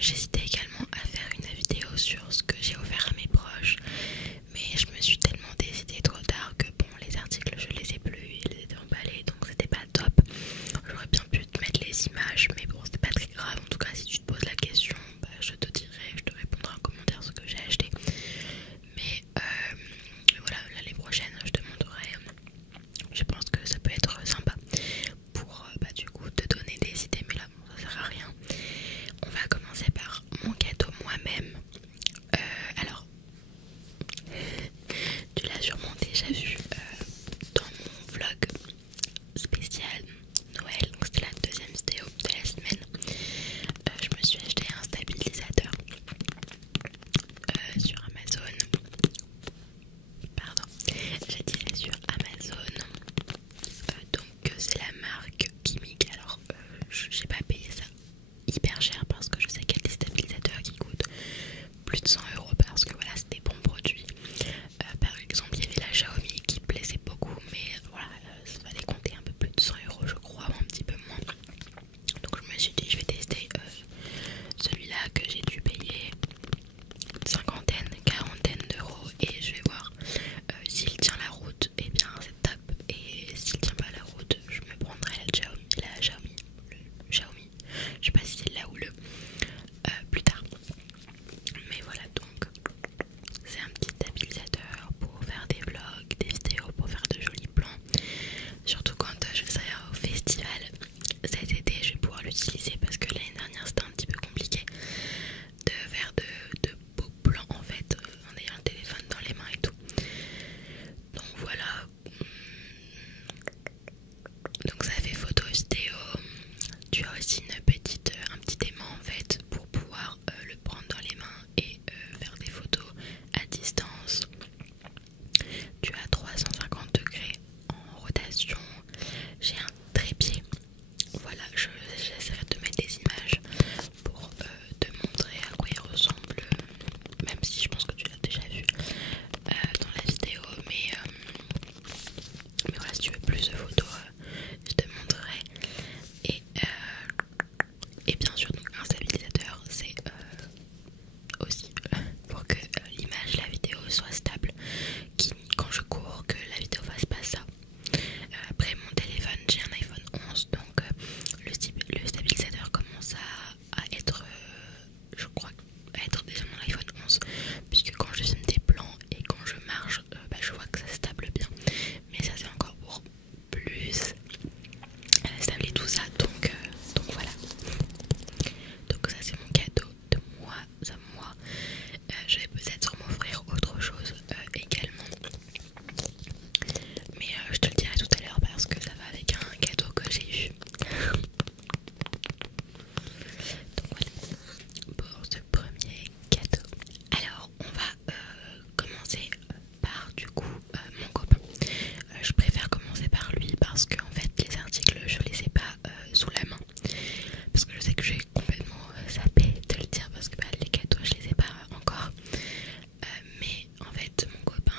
J'hésitais également à faire une vidéo sur ce que j'ai offert à mes proches, mais je me suis tellement décidée trop tard que bon, les articles je les ai plus, ils étaient emballés donc c'était pas top. J'aurais bien pu te mettre les images, mais bon, c'était pas très grave. En tout cas, si tu te poses la question, bah, je te dirai, je te répondrai en commentaire ce que j'ai acheté. Mais voilà, l'année prochaine, je te montrerai. Je pense que ça peut être sympa pour bah, du coup te donner des idées, mais là, bon, ça sert à rien. On va commencer par mon cadeau moi-même. Alors, tu l'as sûrement déjà vu dans mon vlog spécial Noël, donc c'était la deuxième vidéo de la semaine. Je me suis acheté un stabilisateur sur Amazon. Pardon, je disais sur Amazon. Donc c'est la marque Kimik. Alors j'ai pas payé ça hyper cher parce que je sais qu'il y a des stabilisateurs qui coûtent plus de 100 € parce que voilà, c'est des bons produits. Par exemple, il y avait la Xiaomi qui plaisait beaucoup, mais voilà, ça fallait compter un peu plus de 100 € je crois, ou un petit peu moins. Donc je me suis dit je vais tester celui-là que j'ai dû payer une cinquantaine, quarantaine d'euros et je vais voir s'il tient la route. Et bien c'est top, et s'il tient pas la route, je me prendrai le Xiaomi, je sais pas si c'est là ou le plus tard. Mais voilà, donc c'est un petit stabilisateur pour faire des vlogs, des vidéos, pour faire de jolis plans. Surtout quand je serai au festival cet été, je vais pouvoir l'utiliser parce que l'année dernière c'était un petit peu compliqué de faire de beaux plans en fait en ayant le téléphone dans les mains et tout. Donc voilà. Donc ça fait photo vidéo. Tu as aussi un petit aimant en fait pour pouvoir le prendre dans les mains et faire des photos à distance. Tu as 350 degrés en rotation. J'ai un trépied. Voilà, j'essaierai de te mettre des images pour te montrer à quoi il ressemble, même si je pense que tu l'as déjà vu dans la vidéo, mais voilà, si tu veux plus de photos, je te montrerai. Et bien sûr, donc un stabilisateur, c'est aussi pour que l'image, la vidéo soit stable, quand je cours, que la vidéo fasse pas ça. Après mon téléphone, j'ai un iPhone 11, donc le stabilisateur commence à être, je crois, à être déjà mon iPhone 11, puisque quand je filme des plans et quand je marche, bah, je vois que ça stable bien. Mais ça c'est encore pour plus stabler tout ça, donc voilà. Donc ça c'est mon cadeau de moi à moi. Je vais peut-être m'offrir autre chose également, mais je te le dirai tout à l'heure parce que ça va avec un cadeau que j'ai eu. Donc voilà pour ce premier cadeau. Alors on va commencer par du coup mon copain. Je préfère commencer par lui parce que en fait les articles je les ai pas sous la main, parce que je sais que j'ai complètement zappé de le dire parce que bah, les cadeaux je les ai pas encore. Mais en fait mon copain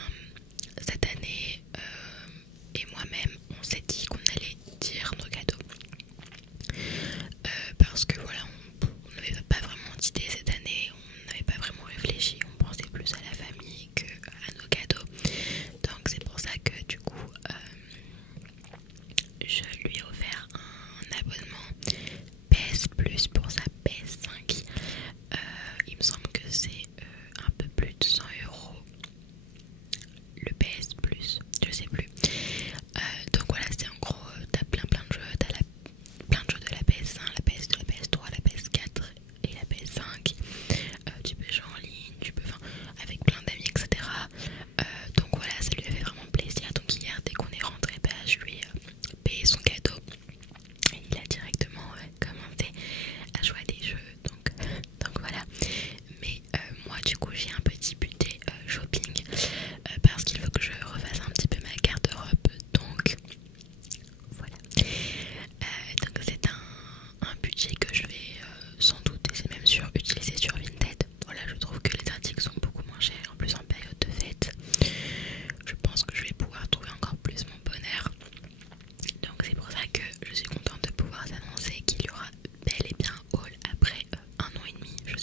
cette année et moi-même on s'est dit qu'on allait dire nos cadeaux parce que voilà, on n'avait pas vraiment d'idée cette année, on n'avait pas vraiment réfléchi, on pensait plus à la famille que à nos cadeaux. Donc c'est pour ça que du coup je lui ai offert un abonnement PS Plus pour sa PS5. Il me semble que c'est un peu plus de 100 € le PS Plus, je sais plus. Donc voilà, c'est en gros, t'as plein de jeux, plein de jeux de la PS1, la PS2, la PS3, la PS4 et la PS5. Tu peux jouer en ligne, tu peux, enfin, avec plein d'amis, etc. Donc voilà, ça lui a fait vraiment plaisir. Donc hier, dès qu'on est rentré, bah, je lui ai payé son cadeau. Et il a directement commencé à jouer à des jeux. Donc voilà. Mais moi, du coup, j'ai un petit budget shopping parce qu'il faut que je refasse un petit peu ma garde-robe. Donc voilà. Donc c'est un budget que je vais sans doute, et c'est même sûr, utiliser sur Vinted. Voilà, je trouve que les articles sont beaucoup moins chers, en plus en période de fête. Je pense que je vais pouvoir trouver encore plus mon bonheur. Donc c'est pour ça que je suis contente de pouvoir annoncer qu'il y aura bel et bien haul après un an et demi. Je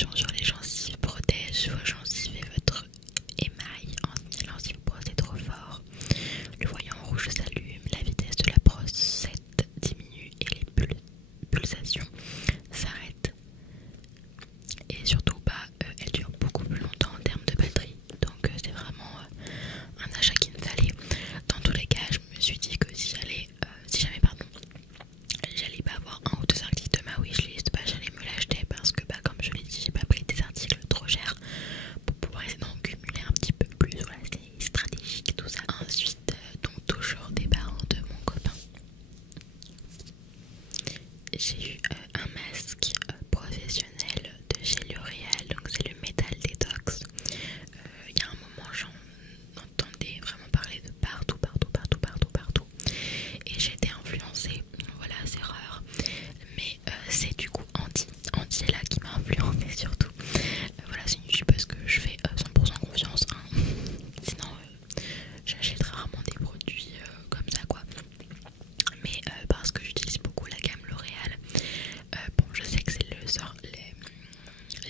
protection sur les gencives, protège vos gencives et votre émail en si vous brossez trop fort. Le voyant rouge s'allume, la vitesse de la brossette diminue et les pulsations s'arrêtent. Et surtout, elle dure beaucoup plus longtemps en termes de batterie. Donc c'est vraiment un achat qu'il me fallait. Dans tous les cas, je me suis dit que si jamais j'allais pas avoir un ou deux articles de ma wishlist, j'allais me l'acheter parce que comme je l'ai dit, j'ai pas pris des articles trop chers pour pouvoir essayer d'en cumuler un petit peu plus. Voilà, c'est stratégique tout ça. Ensuite, donc toujours des parents de mon copain, j'ai eu un masque professionnel de chez L'Oréal, donc c'est le Metal Detox. Il y a un moment j'en entendais vraiment parler de partout et j'ai été influencée, voilà, c'est rare, mais c'est du coup Anti est là qui m'a influencée surtout. Voilà, c'est une youtubeuse que je fais 100% confiance, hein. Sinon j'achète rarement des produits comme ça quoi, mais parce que j'utilise beaucoup la gamme L'Oréal. Bon, je sais que c'est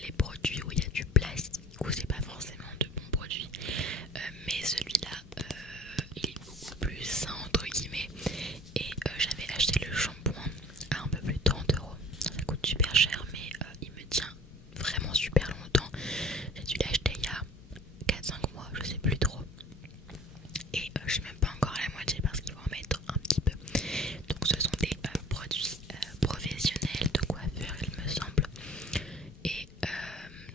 les produits où il y a du plastique, où c'est pas forcément de bons produits, mais celui-là il est beaucoup plus sain entre guillemets. Et j'avais acheté le shampoing à un peu plus de 30 euros. Ça coûte super cher, mais il me tient vraiment super longtemps. J'ai dû l'acheter il y a 4-5 mois, je sais plus trop. Et je suis même pas encore à la moitié parce qu'il faut en mettre un petit peu. Donc ce sont des produits professionnels de coiffeur, il me semble. Et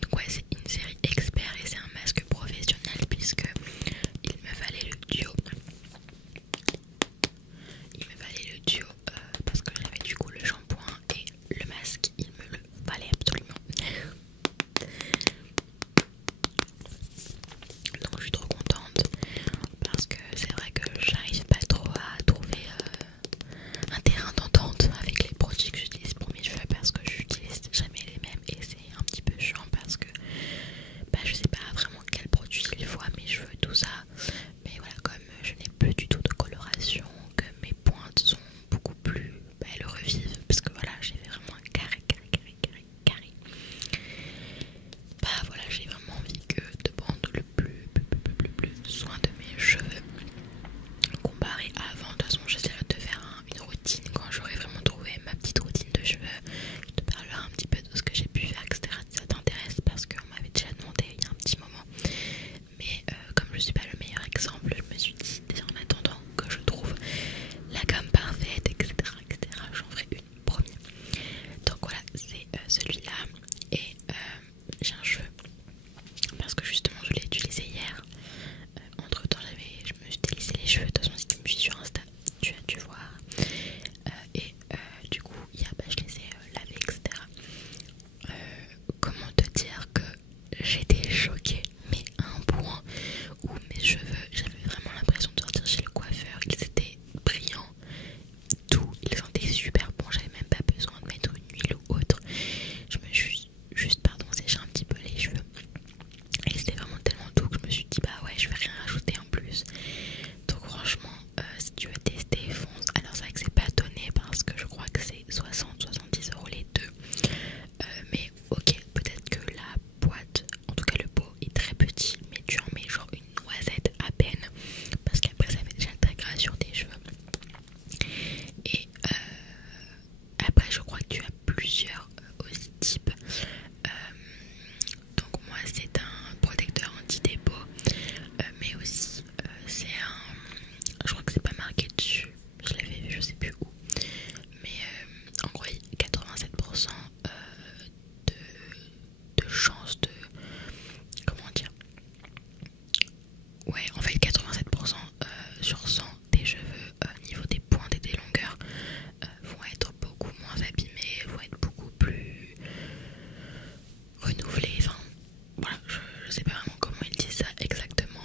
donc ouais, c'est une série expert et c'est un masque professionnel puisque il me fallait le duo. Parce que j'avais du coup le shampoing et le masque, il me le fallait absolument. Donc je suis trop contente parce que c'est vrai que j'arrive pas trop à trouver un terrain d'entente avec les produits que j'utilise pour mes cheveux parce que j'utilise jamais les mêmes et c'est un petit peu chiant parce que je sais pas vraiment quel produit il faut à mes cheveux, tout ça. Mais voilà, comme je n'ai plus du tout de coloration, que mes pointes sont beaucoup plus, elles revivent parce que voilà, j'ai fait vraiment un carré. Voilà, j'ai vraiment envie de prendre le plus soin de mes cheveux comparé à avant. De toute façon, j'essaierai de faire une routine quand j'aurai vraiment trouvé ma petite routine de cheveux. Je te parlerai un petit peu de ce que j'ai pu faire, etc. si ça t'intéresse, parce qu'on m'avait déjà demandé il y a un petit moment. Mais comme je suis pas le meilleur exemple, je me suis dit déjà en attendant que je trouve la gamme parfaite, etc. J'en ferai une première. Donc voilà, c'est celui-là. Et j'ai un cheveu parce que justement je l'ai utilisé hier. Entre temps je me suis délaissé les cheveux. De toute façon, si tu me suis sur Insta, tu as dû voir. Et du coup hier je les ai lavés, etc. Comment te dire que j'étais choquée, mais à un point où mes cheveux, j'avais vraiment l'impression de sortir chez le coiffeur. Ils étaient brillants, tout, ils sentaient super bon. J'avais même pas besoin de mettre une huile ou autre. Je me suis juste séché un petit peu les cheveux et c'était vraiment tellement doux que je me suis dit ouais, je vais rien rajouter en plus. Donc franchement, si tu veux tester, fonce. Alors c'est vrai que c'est pas donné parce que je crois que c'est 60-70 euros les deux. Mais ok, peut-être que la boîte, en tout cas le pot est très petit, mais tu en mets genre une noisette à peine parce qu'après ça fait déjà très gras sur tes cheveux. Et après je crois que tu as plusieurs aussi types. Donc moi c'est un protecteur anti-dépôt, mais aussi c'est je crois que c'est pas marqué dessus, je l'avais vu je sais plus où, mais en gros il y a 87% de chance de, comment dire, ouais en fait 87% sur 100 des cheveux niveau des pointes et des longueurs vont être beaucoup moins abîmés, vont être beaucoup plus renouvelés. Enfin voilà, je sais pas vraiment comment ils disent ça exactement,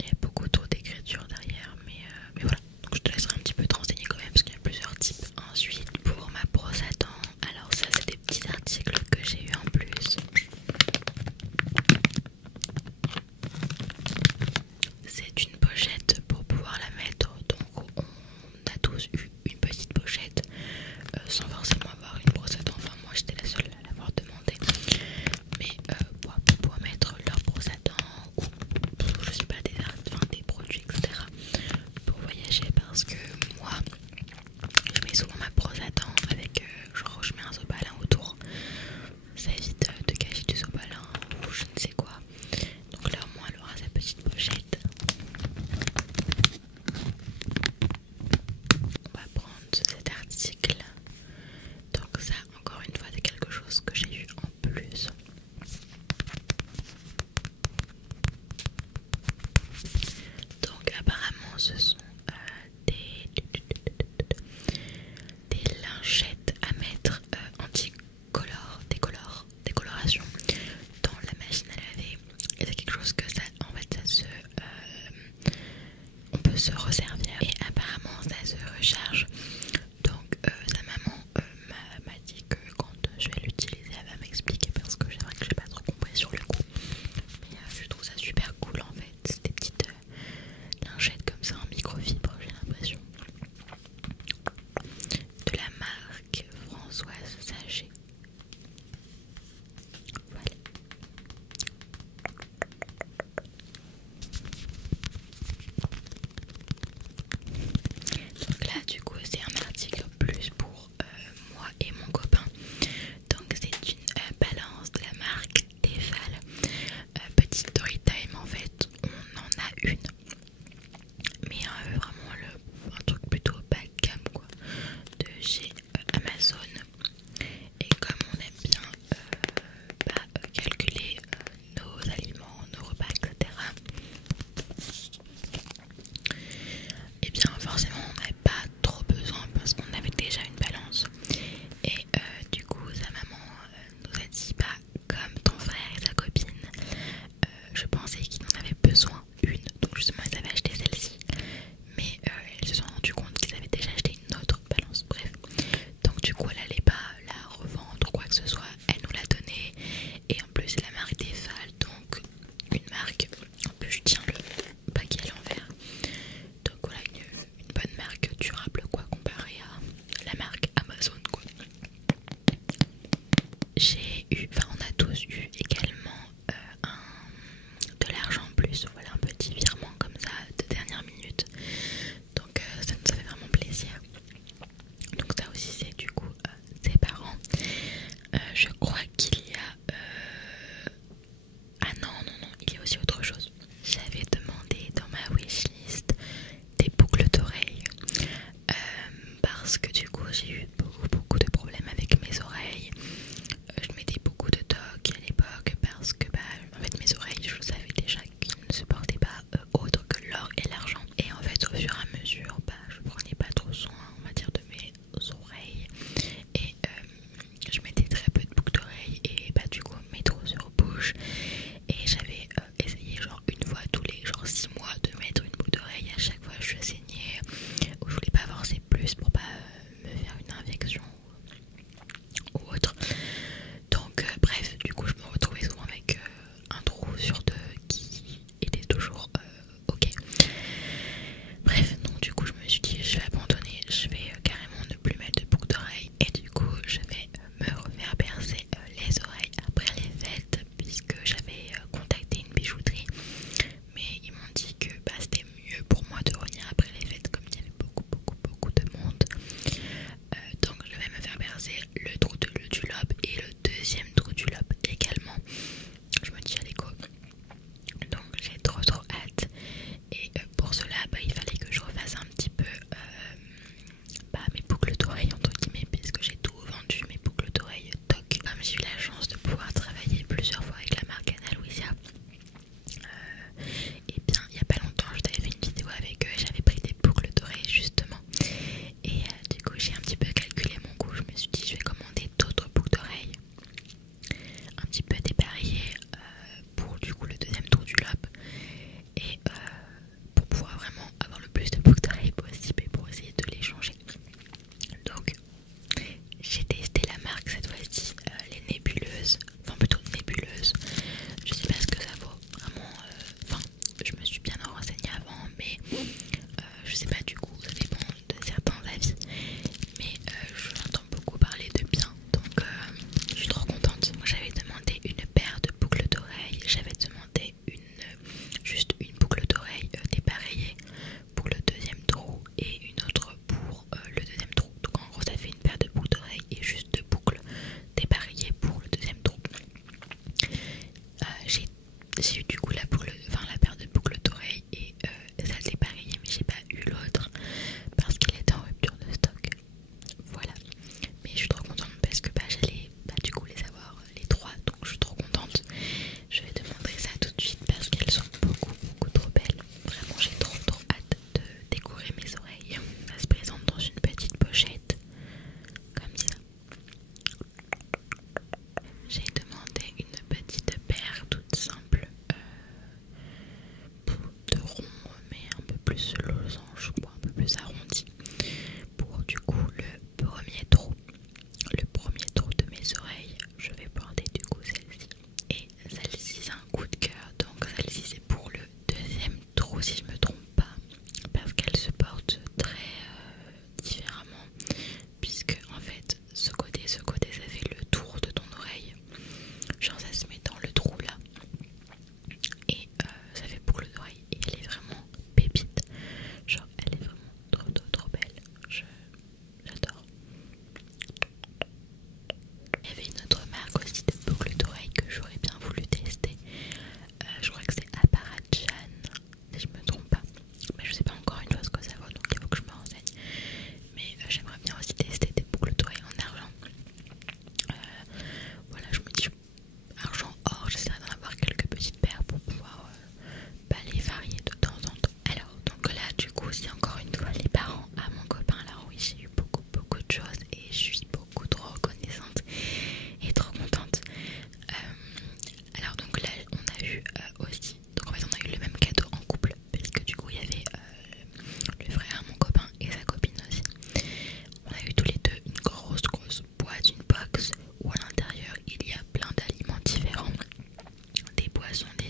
il y a beaucoup trop d'écriture derrière, mais voilà, donc je te laisserai un petit peu te renseigner quand même parce qu'il y a plusieurs types. Ensuite pour ma brosse à dents, alors ça c'est des petits articles que j'ai eu en plus. plus. Donc apparemment ce sont des lingettes à mettre décoloration dans la machine à laver. Et c'est quelque chose que ça, en fait, on peut se resservir et apparemment ça se recharge. Donc sa maman m'a dit que quand je vais l'utiliser, elle va m'expliquer parce que c'est vrai que j'ai pas trop compris sur le coup. Mais je trouve ça super cool en fait. C'est des petites lingettes comme ça en microfibre, j'ai l'impression. De la marque Françoise Saget. Voilà. Donc là du coup c'est un article plus pour moi et mon copain. Donc c'est une balance de la marque Tefal. Petite story time, en fait on en a une, mais vraiment un truc plutôt bas de gamme quoi, de chez Amazon. Et comme on aime bien calculer nos aliments, nos repas, etc., et bien forcément on n'avait pas trop besoin parce qu'on avait déjà une balance. Et du coup sa maman nous a dit bah comme ton frère et sa copine, je pensais qu'ils en avaient besoin une, donc justement ils avaient acheté celle-ci, mais ils se sont rendus compte qu'ils avaient déjà acheté une autre balance. Bref, donc du coup elle allait pas la revendre ou quoi que ce soit, elle nous l'a donnée. Et en plus c'est la marque Tefal, donc une marque, en plus je tiens le paquet à l'envers, donc voilà une bonne marque durable quoi, comparée à la marque Amazon quoi. On a tous eu également de l'argent en plus, voilà un petit virement comme ça de dernière minute, donc ça nous a fait vraiment plaisir. Donc ça aussi c'est du coup ses parents. Je crois qu'il y a ah non, il y a aussi autre chose. J'avais demandé dans ma wishlist des boucles d'oreilles parce que du coup j'ai eu beaucoup de problèmes avec mes oreilles. Je mettais beaucoup de tocs à l'époque parce que en fait mes oreilles, je savais déjà qu'ils ne supportaient pas autre que l'or et l'argent. Et en fait au fur et à mesure je prenais pas trop soin, on va dire, de mes oreilles, et je mettais très peu de boucles d'oreilles et du coup mes trous sur bouche. Et j'avais essayé genre une fois tous les 6 mois de mettre une boucle d'oreille. À chaque fois je saignais ou je voulais pas forcer plus pour pas me faire une infection ou autre. Donc bref, du coup je me retrouvais souvent avec un trou sur deux qui était toujours ok. Bref, donc du coup je me suis dit je vais abandonner, je vais carrément ne plus mettre de boucle d'oreille. Et du coup je vais me refaire percer les oreilles après les fêtes, puisque j'avais contacté une bijouterie, mais ils m'ont dit que c'était mieux pour moi de revenir après les fêtes comme il y avait beaucoup de monde. Donc je vais me faire percer le trou du lobe et le deuxième trou du lobe également. Je me dis allez go. Donc j'ai trop hâte. Et pour cela il fallait que je refasse un petit peu mes boucles d'oreilles entre guillemets, puisque j'ai tout vendu, mes boucles d'oreilles TOC. Comme j'ai eu la chance de pouvoir travailler plusieurs fois avec la marque Ana Luisa, et bien il y a pas longtemps je t'avais fait une vidéo avec eux et j'avais pris des boucles d'oreilles justement. Et du coup j'ai un petit peu calculé mon coût, je me suis dit je vais commander d'autres boucles d'oreilles un petit peu dépareillées pour du coup le deuxième tour du lobe, et pour pouvoir vraiment avoir le plus de boucles d'oreilles possible et pour essayer de les changer. Donc j'ai testé la marque cette fois-ci, les nébuleuses, enfin plutôt nébuleuses, je sais pas ce que ça vaut vraiment, je me suis bien renseignée avant, mais je sais pas, du coup ça dépend de certains avis, mais j'entends beaucoup parler de bien, donc je suis trop contente. J'avais demandé une paire de boucles d'oreilles, j'avais demandé juste une boucle d'oreille dépareillée pour le deuxième trou et une autre pour le deuxième trou. Donc en gros ça fait une paire de boucles d'oreilles et juste deux boucles dépareillées pour le deuxième trou. J'ai eu du coup la paire de boucles d'oreilles et celle dépareillée, mais j'ai pas eu l'autre parce qu'elle était en rupture de stock. Voilà. Mais je suis trop contente parce que j'allais du coup les avoir les trois, donc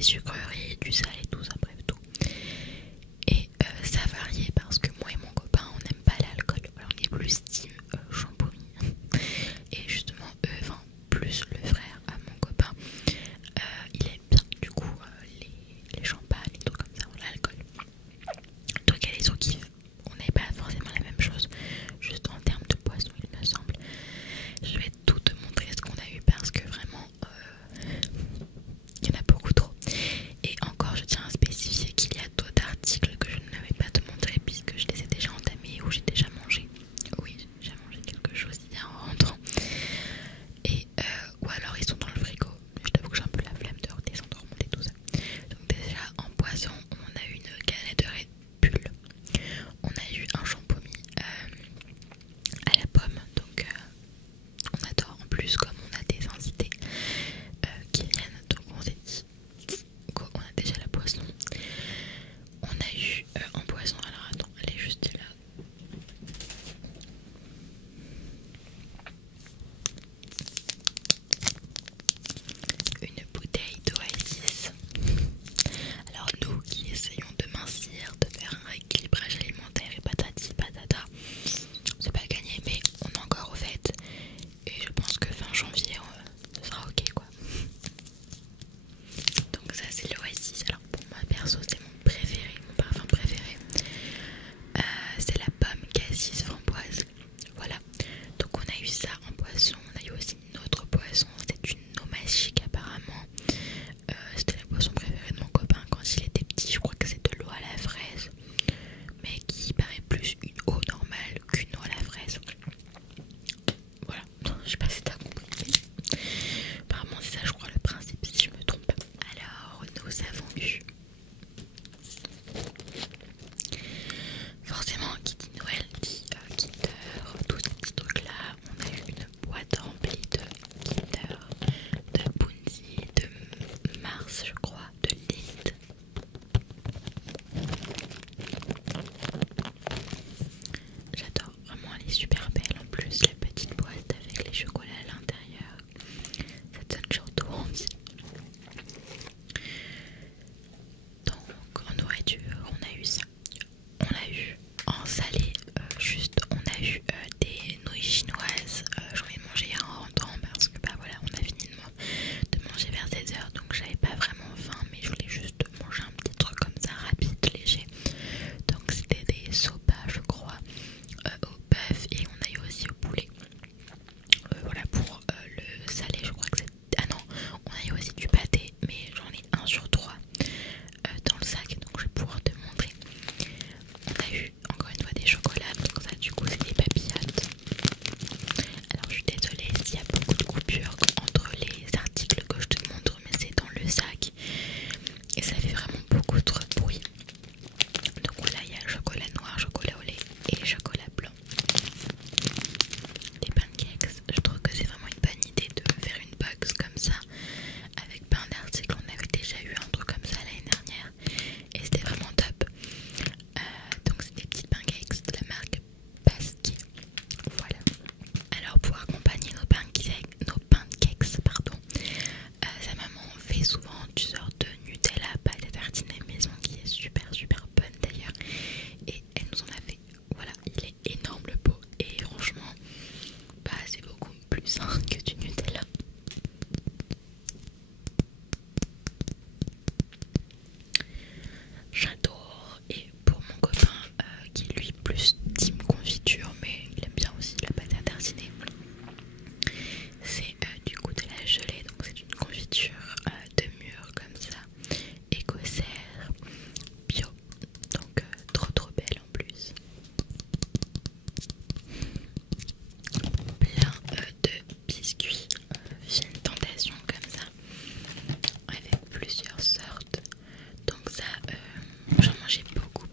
sucreries, du sel et tout ça, bref tout. Et ça variait parce que moi et mon copain on n'aime pas l'alcool, on est plus team champomis. Et justement eux, enfin plus le frère à mon copain, il aime bien du coup les champagnes et tout comme ça, l'alcool. Donc il y a des trucs qui on n'est pas forcément la même chose, juste en termes de boisson il me semble. Je vais tout te montrer ce qu'on a eu parce que vraiment il y en a beaucoup trop. Et encore je tiens à spécifier qu'il y a d'autres articles que je ne vais pas te montrer puisque je les ai déjà entamés ou j'ai déjà mangé. Oui, j'ai mangé quelque chose hier en rentrant. Et ou alors ils sont dans le frigo. Je t'avoue que j'ai un peu la flemme de redescendre, remonter tout ça. Donc déjà en poisson on a eu une canette de Red Bull. On a eu un champomis à la pomme. Donc on adore. En plus comme on a des invités qui viennent, donc on s'est dit quoi, on a déjà la poisson. On a eu en poisson, alors attends, elle est juste là. Une bouteille d'Oasis. Alors nous qui essayons de mincir, de faire un rééquilibrage alimentaire et patati patata, c'est pas gagné mais on est encore au fait. Et je pense que fin janvier ce sera ok quoi. Donc ça c'est l'Oasis. Alors pour moi perso c'est mon préféré, mon parfum préféré. C'est la pomme cassis framboise. Voilà. Donc on a eu ça en poisson. On a eu aussi une autre poisson. C'était une eau magique apparemment. C'était la boisson préférée de mon copain quand il était petit. Je crois que c'est de l'eau à la fraise. Mais qui paraît plus une eau normale qu'une eau à la fraise. Voilà. Je sais pas si t'as compris. Apparemment c'est ça je crois le principe si je me trompe pas. Alors nous avons eu forcément qui dit Noël dit Kinder, tous ces petits trucs là. On a eu une boîte remplie de Kinder, de Bounty, de Mars je crois, de Lind. J'adore, vraiment elle est super belle en plus, la petite boîte avec les chocolats à l'intérieur. Ça donne surtout envie. Donc en nourriture on a eu ça. On a eu en salé, juste on a eu des nouilles chinoises. J'en ai mangé hier en rentrant parce que bah voilà on a fini de manger vers 16h donc j'avais pas vraiment faim mais je voulais juste manger un petit truc comme ça rapide, léger. Donc c'était des sopas je crois au bœuf et on a eu aussi au poulet. Voilà pour le salé je crois que c'est... Ah non, on a eu aussi du pâté mais j'en ai 1 sur 3 dans le sac donc je vais pouvoir te montrer. On a eu encore une fois des chocolats, donc ça du coup c'est des papillotes. Alors je suis désolée s'il y a beaucoup de coupures entre les articles que je te montre mais c'est dans le sac et ça fait vraiment beaucoup trop de bruit. Donc voilà, il y a chocolat noir, chocolat au lait et chocolat blanc. Des pancakes, je trouve que c'est vraiment une bonne idée de faire une box comme ça avec plein d'articles. On avait déjà eu un truc comme ça l'année dernière et c'était vraiment top. Donc c'est des petites pancakes de la marque Pasquier. Voilà. Alors pour accompagner nos pancakes pardon, sa maman fait souvent une sorte de Nutella pâte à tartiner maison qui est super bonne d'ailleurs. Et elle nous en a fait. Voilà, il est énorme le pot et franchement bah c'est beaucoup plus sain que du Nutella. J'adore. Et pour mon copain qui est lui plus team confiture mais il aime bien aussi la pâte à tartiner, c'est du coup de la gelée, donc c'est une confiture de mûre comme ça, écossaire, bio, donc trop belle en plus. Plein de biscuits, fine tentation comme ça, avec plusieurs sortes. Donc ça, j'en mangeais beaucoup.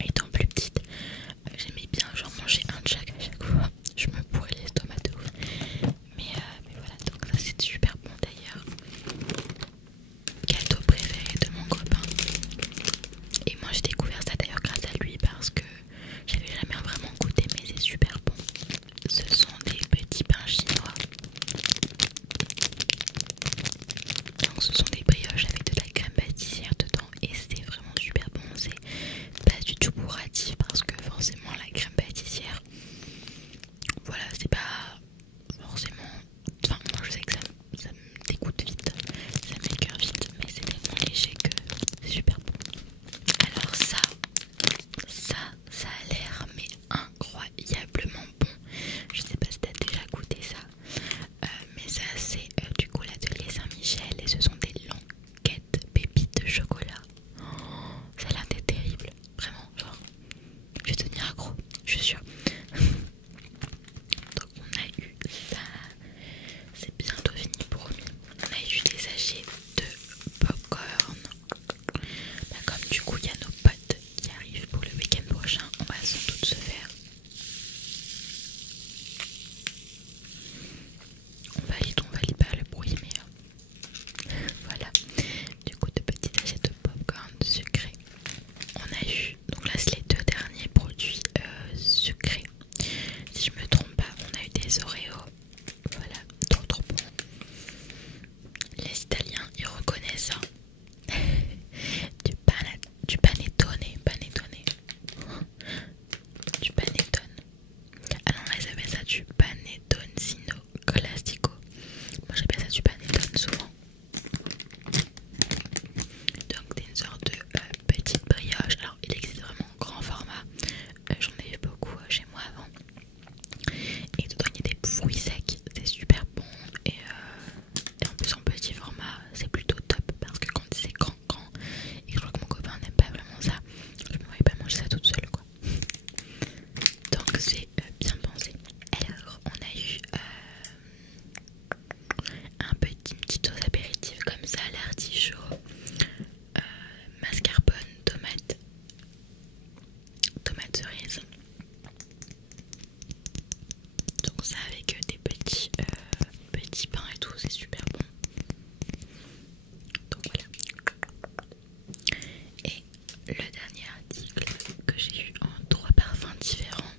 Étant plus petite, j'aimais bien j'en mangeais un de chaque à chaque fois. Je me pourrais l'estomac de ouf. Mais voilà, donc ça c'est super bon d'ailleurs. Cadeau préféré de mon copain. Et moi j'ai découvert ça d'ailleurs grâce à lui parce que j'avais jamais vraiment goûté mais c'est super bon. Ce sont des petits pains chinois. Donc ce sont des brioches Du coup, il y a nos potes qui arrivent pour le week-end prochain. On va sans doute se faire. On valide pas le bruit, mais voilà. Du coup, de petites assiettes de popcorn sucré. On a eu, donc là c'est les 2 derniers produits sucrés. Si je me trompe pas, on a eu des Oreos. Voilà, trop bon. Les Italiens, ils reconnaissent ça. Du panettone. Du panettone. Ah non, là ils appellent ça du panettoncino classico. Moi j'appelle ça du panettone souvent. Donc c'est une sorte de petite brioche. Alors il existe vraiment en grand format. J'en ai eu beaucoup chez moi avant. Et dedans il y a des fruits secs. C'est super bon. Et en plus en petit format c'est plutôt top. Parce que quand c'est grand et je crois que mon copain n'aime pas vraiment ça, je me voyais pas manger ça toute seule quoi. Donc c'est bien pensé. Alors on a eu une petite sauce apéritive comme ça, l'artichaut, mascarpone, tomate cerise. Donc ça avec des petits pains et tout, c'est super bon. Donc voilà. Et le dernier article que j'ai eu en 3 parfums différents,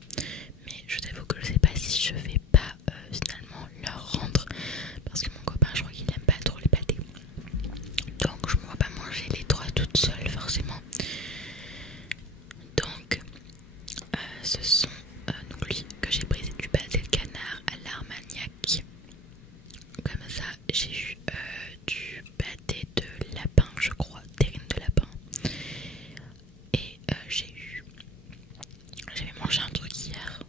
mais je t'avoue que je sais pas si je vais pas finalement leur rendre parce que mon copain je crois qu'il aime pas trop les pâtés, donc je ne vois pas manger les 3 toute seule forcément. Donc ce sont donc lui que j'ai pris, c'est du pâté de canard à l'armagnac. Comme ça j'ai eu du pâté de lapin, je crois, terrine de lapin. Et j'avais mangé un truc hier.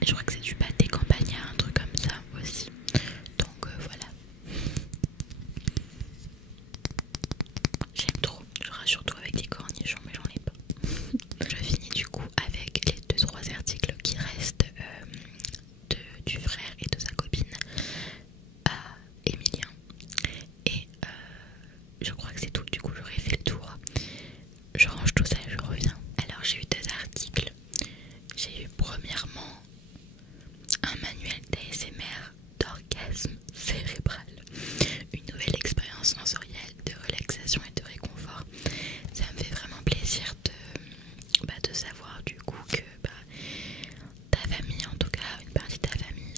Et je crois que c'est du pâté campagnard, un truc comme ça aussi. Donc voilà. J'aime trop. J'aurai surtout avec des cornichons, mais j'en ai pas. Je finis du coup avec les 2-3 articles qui restent du frère et de sa copine à Emilien. Et je crois que c'est tout. Du coup, j'aurais fait le tour. Je range tout ça et je reviens. Alors, j'ai eu 2 articles. J'ai eu premièrement un manuel d'ASMR d'orgasme cérébral. Une nouvelle expérience sensorielle de relaxation et de réconfort. Ça me fait vraiment plaisir de savoir du coup que ta famille, en tout cas une partie de ta famille,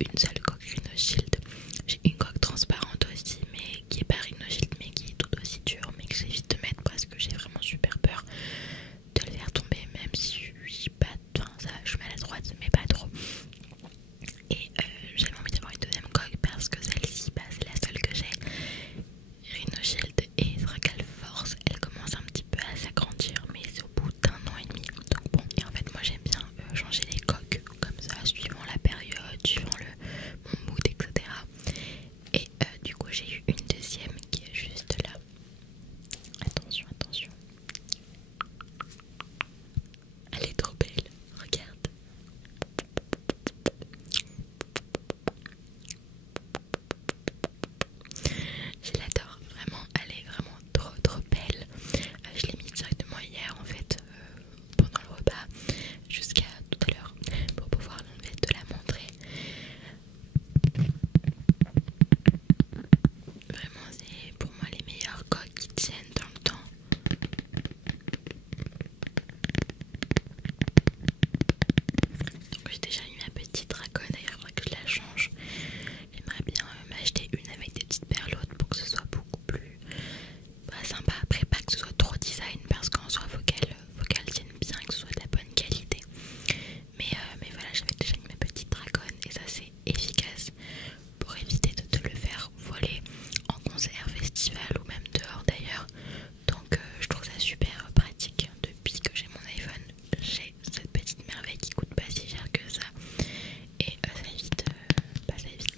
une seule coque Rhino Shield. J'ai une coque transparente aussi, mais qui est pas Rhino Shield, mais qui est tout aussi dure, mais que j'évite de mettre parce que j'ai vraiment super peur de le faire tomber, même si je suis pas, enfin ça, je suis maladroite, mais pas trop. Et j'avais envie d'avoir une deuxième coque parce que celle-ci, bah, c'est la seule que j'ai. Rhino Shield, et il faudra qu'elle force, elle commence un petit peu à s'agrandir, mais c'est au bout d'un an et demi. Donc bon, et en fait moi j'aime bien changer les coques comme ça, suivant la période, suivant mon mood, etc. Et du coup j'ai eu une deuxième qui est juste là. Attention, attention. Elle est trop belle, regarde. Je l'adore, vraiment, elle est vraiment trop belle. Je l'ai mise directement hier en fait, pendant le repas, jusqu'à tout à l'heure, pour pouvoir l'enlever, te la montrer. Vraiment, c'est pour moi les meilleures coques qui tiennent dans le temps. Donc j'ai déjà eu ma petite dragonne, d'ailleurs il faudrait que je la change. J'aimerais bien m'acheter une avec des petites perlottes pour que ce soit beaucoup plus sympa. Après, pas que ce soit trop design parce qu'en soi faut qu'elle tienne bien, que ce soit de la bonne qualité. Mais voilà, j'avais déjà mis ma petite dragonne et ça c'est efficace pour éviter de te le faire voler en concert, festival ou même dehors d'ailleurs. Donc je trouve ça super pratique. Depuis que j'ai mon iPhone, j'ai cette petite merveille qui coûte pas si cher que ça. Et ça évite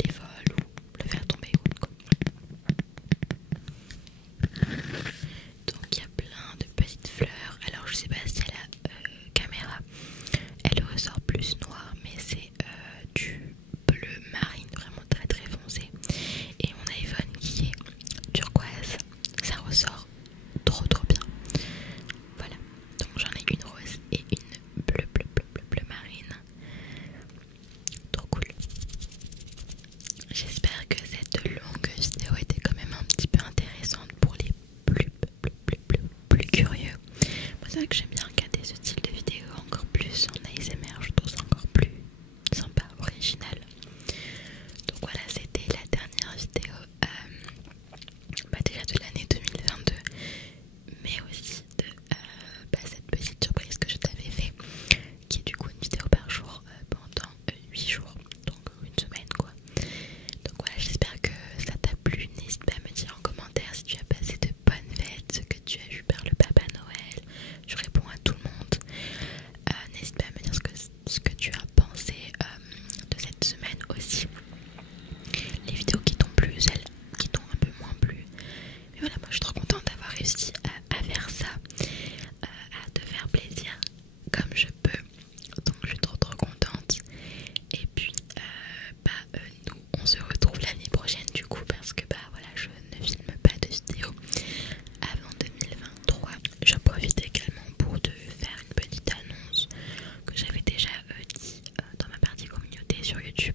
les vols ou le faire tomber ou quoi. Donc il y a plein de petites fleurs. Alors je sais pas si à la caméra elle ressort plus noir, mais c'est du bleu marine, vraiment très foncé. Et mon iPhone qui est turquoise, ça ressort trop bien. Voilà, donc j'en ai une rose et une bleu marine. Trop cool. J'espère que cette longue vidéo était quand même un petit peu intéressante pour les plus curieux. Moi c'est vrai que j'aime bien regarder ce style de vidéo encore plus en ASMR, je trouve ça encore plus sympa, original. Donc voilà, c'était la dernière vidéo déjà de l'année 2022, mais aussi de cette petite surprise que je t'avais fait, qui est du coup une vidéo par jour pendant 8 jours, donc une semaine quoi. Donc voilà, j'espère que ça t'a plu. N'hésite pas à me dire en commentaire si tu as passé de bonnes fêtes, ce que tu as vu par le Papa Noël. Je réponds à tout le monde. N'hésite pas à me dire ce que tu as pensé de cette semaine aussi. Les vidéos qui t'ont plu, celles qui t'ont un peu moins plu. Mais voilà, moi je suis trop contente d'avoir réussi à faire ça, à te faire plaisir comme je peux. Donc je suis trop contente. Et puis nous on se retrouve l'année prochaine du coup, parce que voilà, je ne filme pas de vidéo avant 2023. J'en profite également pour te faire une petite annonce que j'avais déjà dit dans ma partie communauté sur YouTube.